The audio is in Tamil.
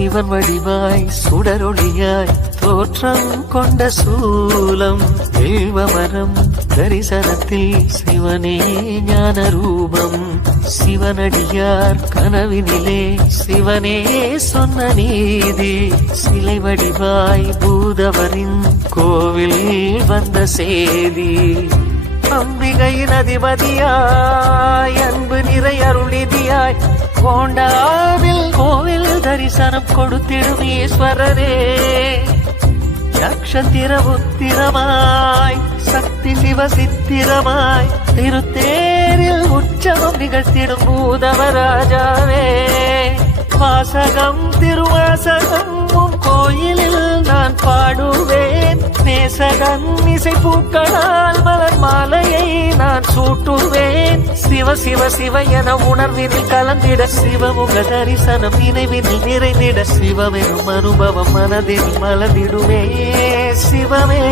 சிவன் வடிவாய் சுடரொளியாய் தோற்றம் கொண்ட சூலம் தெய்வமரம் தரிசனத்தில் சிவனே ஞான ரூபம் சிவனடியார் கனவினிலே சிவனே சொன்ன நீதி சிலை வடிவாய் பூதவரின் கோவில் வந்த சேதி அம்பிகையின் அதிபதியாய் அன்பு நிறை அருளிதியாய் கோண்டாவில் கோவில் தரிசனம் கொடுத்திடும் ஈஸ்வரரே நக்ஷத்திர உத்திரமாய் சக்தி சிவ சித்திரமாய் திருத்தேரில் உற்சவம் நிகழ்த்திடும் பூதவராஜாவே வாசகம் திருவாசகம் உன் கோயிலில் நான் பாடுவேன் நேசகன் இசை பூக்களால் மலர் மாலையை நான் சூட்டுவேன் சிவ சிவ சிவ என உணர்வினில் கலந்திட சிவமுக தரிசனம் நினைவினில் நிறைந்திட சிவமெனும் அனுபவம் மனதில் மலர்ந்திடுவே சிவமே